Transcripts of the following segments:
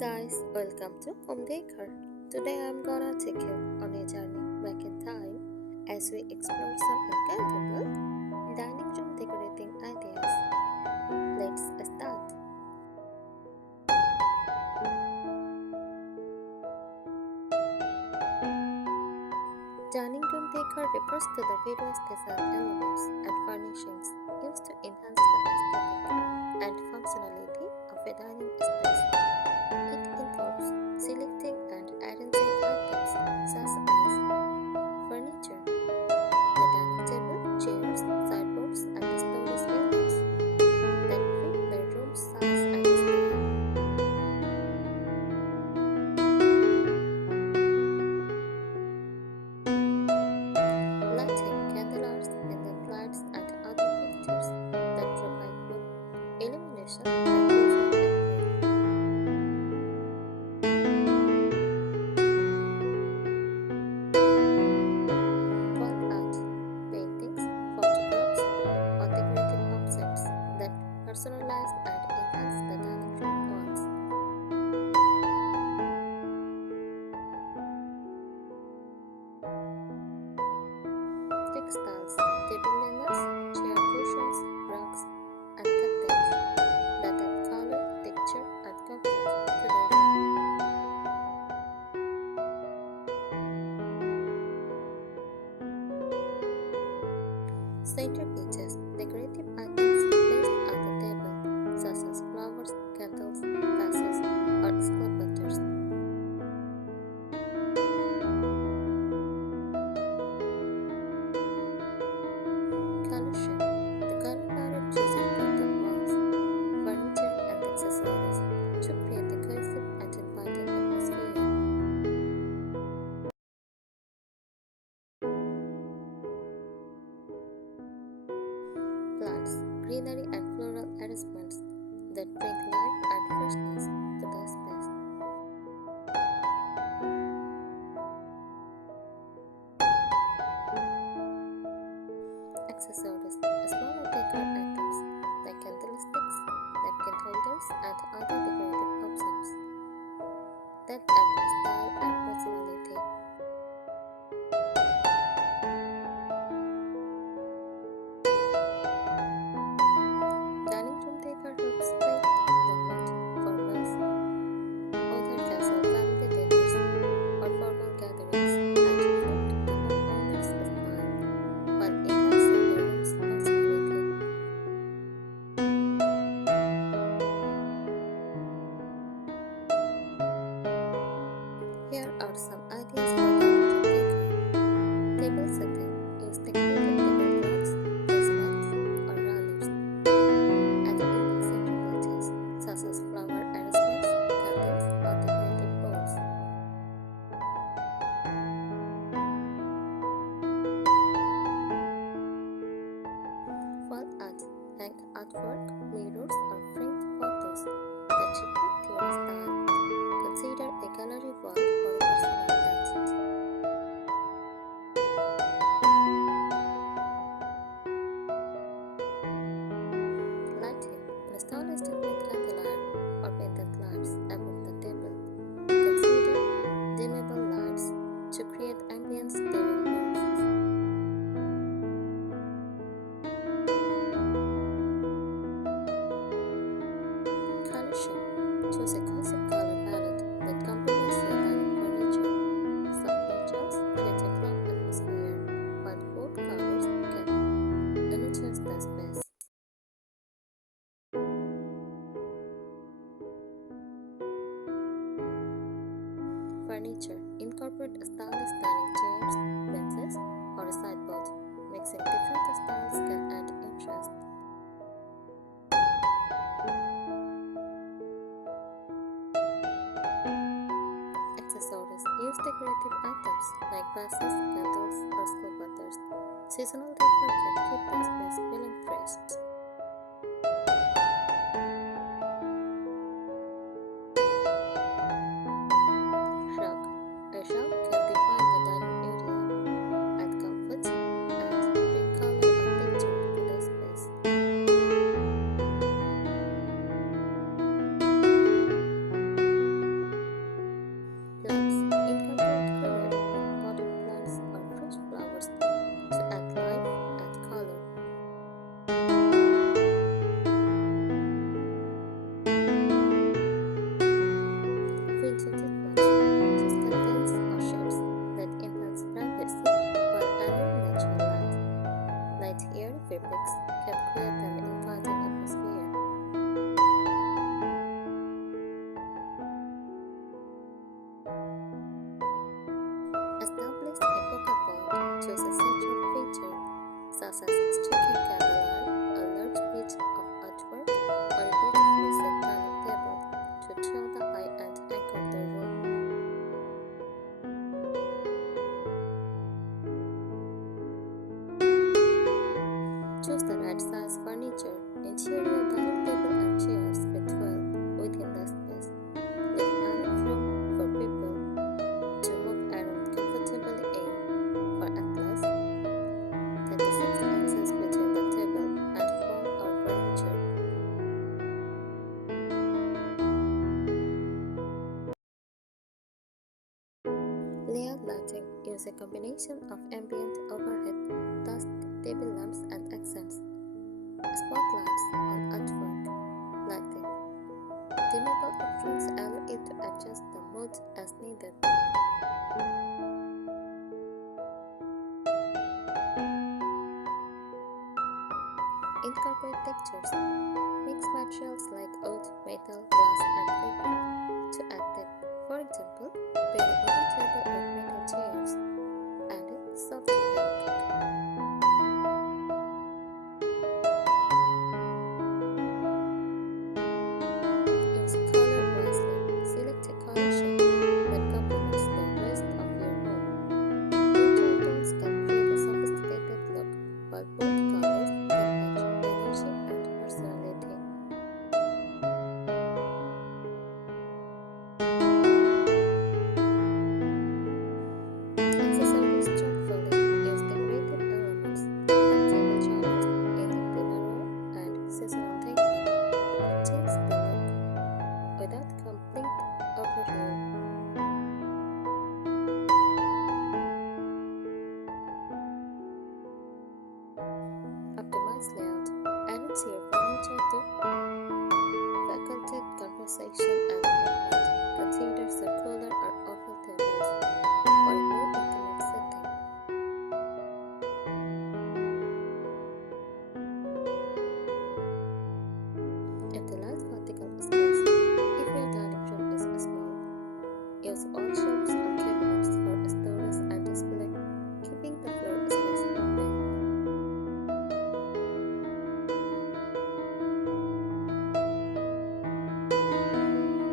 Guys, welcome to Home Decor. Today I'm gonna take you on a journey back in time as we explore some incredible dining room decorating ideas. Let's start. Dining room decor refers to the various design elements and furnishings used to enhance the aesthetic and functionality of a dining space. It involves selecting and arranging items such as furniture, the dining table, chairs, sideboards, and storage units that fit the room size and style. Lighting, candles, pendant lights, and other fixtures that provide both illumination and visual appeal. Wall art, paintings, photographs, or decorative objects that personalize and enhance the dining room walls. Textiles, table linens, chair cushions, rugs, and curtains that add color, texture, and comfort to the room. Centerpieces, decorative items placed on the table, such as flowers, candles, vases, or sculptures. Color shade, the color palette chosen from the walls, furniture, and accessories to create a cohesive and inviting atmosphere. Plants, greenery, and floral arrangements that bring life and freshness to the space. Accessories, smaller decor items like candlesticks, napkin holders, and other decorative objects that add style and personality. Dining room decor helps set the mood for meals, whether casual family dinners or formal gatherings, and reflect the homeowner's style while enhancing the room's functionality. Here are some ideas for dining room decor. Table setting. Use decorative tablecloths, placemats, or runners. Add unique centerpieces such as flower arrangements, candles, or decorative bowls. Wall art. Hang artwork, mirrors, or framed photos that reflect your style. Consider a gallery wall for a personal touch. Lighting. Install a statement candelier or pendant lights above the table. Consider dimmable lights to create ambience during meals. Color scheme. Choose a cohesive color palette that complements your dining furniture. Soft neutrals create a calm atmosphere, while bold colors can energize the space. Furniture. Incorporate stylish dining chairs, benches, or a sideboard. Mixing different styles can add interest. Accessories. Use decorative items like vases, candles, or sculptures. Seasonal decor can keep the space feeling fresh. Rug. A rug can define the dining area, add comfort, and bring color and texture to the space. Layered lighting uses a combination of ambient overhead, dusk, table lamps, and accents. Spotlights on artwork. Lighting. Dimmable options allow it to adjust the mood as needed. Incorporate textures. Mix materials like wood, metal, glass, and fabric to add depth. For example, pair a wooden table with metal chairs and a soft rug. Use color wisely. Select a color shade that complements the rest of your home. Neutral tones can create a sophisticated look, while bold colors can add energy and personality. Accessories thoughtfully. Use decorative elements like table chairs, elegant dinnerware, and seasonal decor to change the look without complete overhaul. Optimize layout. Add it to your furniture to facilitate conversation and movement. Consider circular or oval tables for a more intimate setting. Utilize vertical space. If your dining room is small, use all shelves or cabinets for storage and display, keeping the floor space open.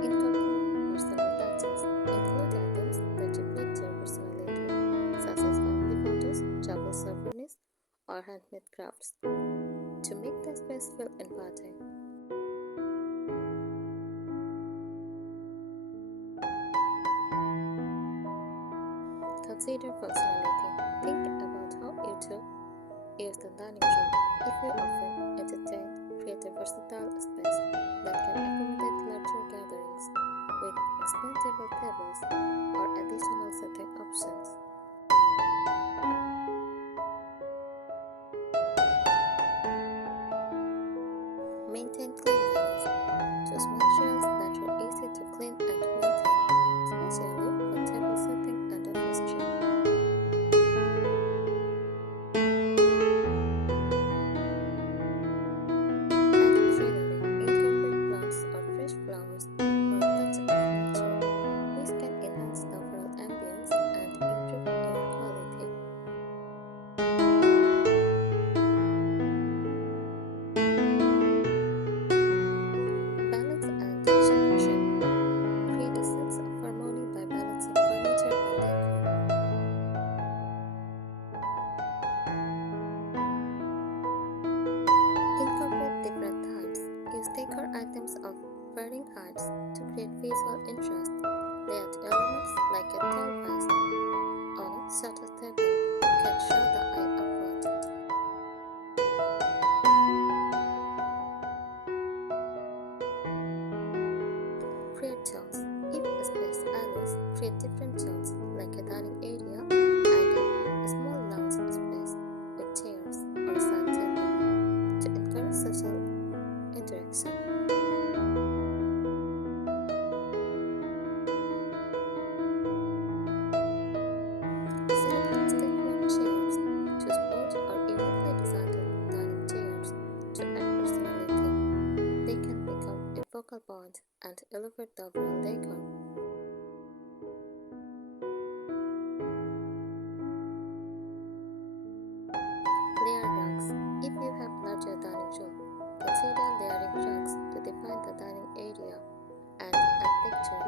Incorporate personal touches. Include items that reflect your personality, such as family photos, travel souvenirs, or handmade crafts, to make the space feel inviting. Consider functionality. Think about how you two use the dining room. If you often entertain, create a versatile space that can accommodate larger gatherings with expandable tables or additional seating options. Maintain cleanliness. Choose materials that are easy to clean and maintain, especially for table setting and upholstery. Add greenery, incorporate plants or fresh flowers for a touch of nature, which can enhance the overall ambience and improve air quality. Balance and symmetry. Create a sense of harmony by balancing furniture and decor. Incorporate different types. Use decor items of varying heights to create visual interest. Layered elements like a tall vase on a shutter table can draw the eye upward. Create tones. If a space allows, create different tones like a dining area and a small lounge space with chairs or a side table to encourage social interaction. Select statement chairs. Choose bold or uniquely designed dining chairs to add personality. They can become a focal point and elevate the overall decor. Layer rugs. If you have larger dining room, consider layering rugs to define the dining area and add texture.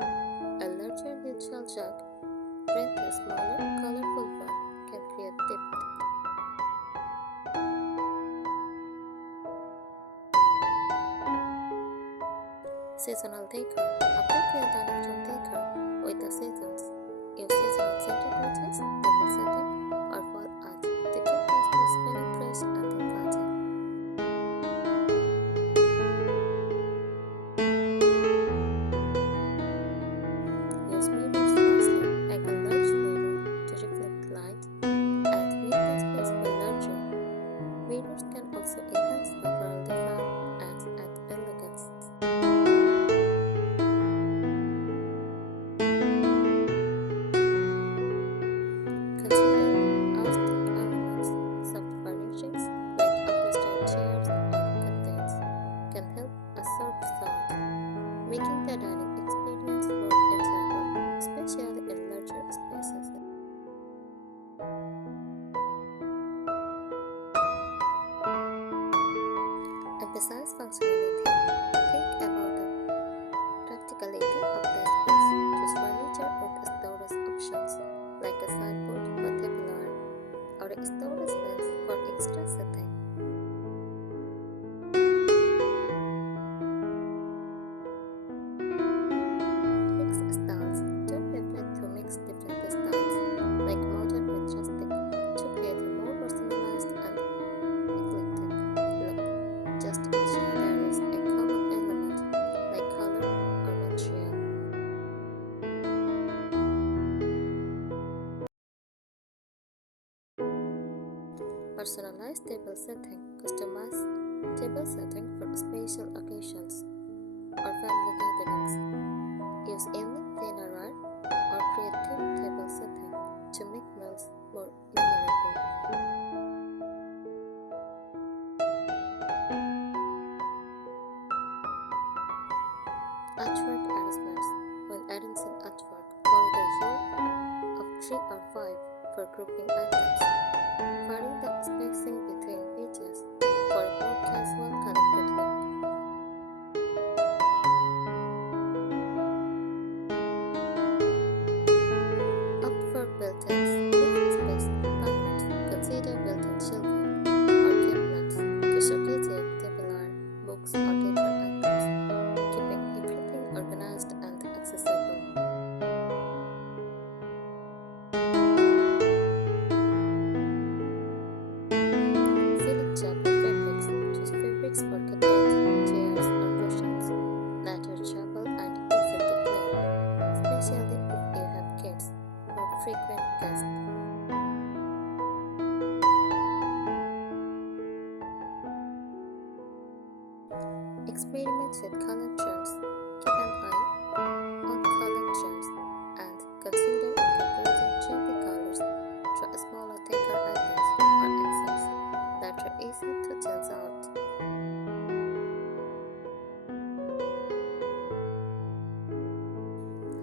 A larger neutral rug print a smaller, colorful one can create depth. Seasonal decor. Update your dining room decor with the seasons. Use seasonal centerpieces, table setting, or wall art to keep the space feeling fresh and inviting. Use mirrors wisely. Hang a large mirror the dining experience more enjoyable, especially in larger spaces. Emphasize functionality. Think about the practicality of the space. Choose furniture with storage options, like a sideboard for tableware or a storage bed for extra seating. Mix styles. Don't be afraid to mix different styles, like modern with rustic, to create a more personalized and eclectic look. Just ensure there is a common element, like color or material. Personalized table setting. Customize table setting for special occasions or family gatherings. Use unique dinnerware or creative table setting to make meals more memorable. Artwork arrangements. When arranging artwork, follow the rule of 3 or 5 for grouping items. Vary the spacing between pages for a more casual collected look. Opt for built-ins. If space permits, consider built-in shelving or cabinets to showcase your tableware, books, or decor items, keeping everything organized and accessible. Select chapel fabrics. Choose fabrics for carpet, chairs, or cushions that are chapel and easy to clean, especially if you have kids or frequent guests. Experiment with color charts. Keep an eye on color charts and consider incorporating chunky colors through smaller decor items or accents that are easy to change out.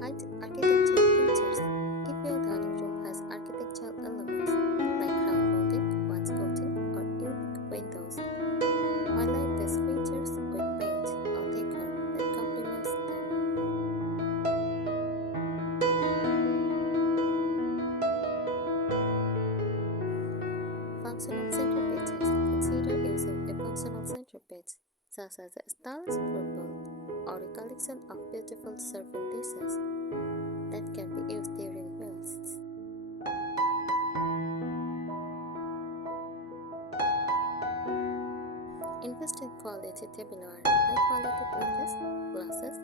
Hide architectural features. If your dining room has architectural elements like crown molding, wainscoting, or unique windows, highlight these features with paint or decor that complements them. Functional centerpieces. Consider using a functional centerpiece, such as a stylish purple or a collection of beautiful serving dishes that can be used during meals. Invest in quality tableware, high quality plates, glasses,